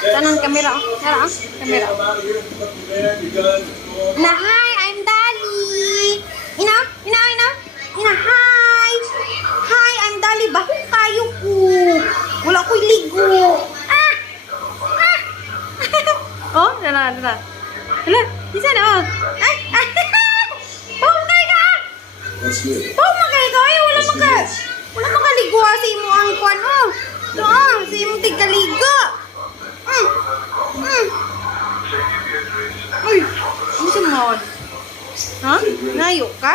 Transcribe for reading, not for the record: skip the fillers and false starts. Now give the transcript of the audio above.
Tanang kamera. Tara, kamera. Na, hi, I'm Dali. Ina, hi. Hi, I'm Dali. Baho kayo ko. Wala ko'y ligo. Ah! Oh, dala. Hala, isa na, oh. Ay! Baho kayo ka! Baho magay ka. Ay, wala makaligo sa imo ang kwan, oh. Ito, sa imo tigaligo. Uy, ano siya mo? Ha? Nayo ka?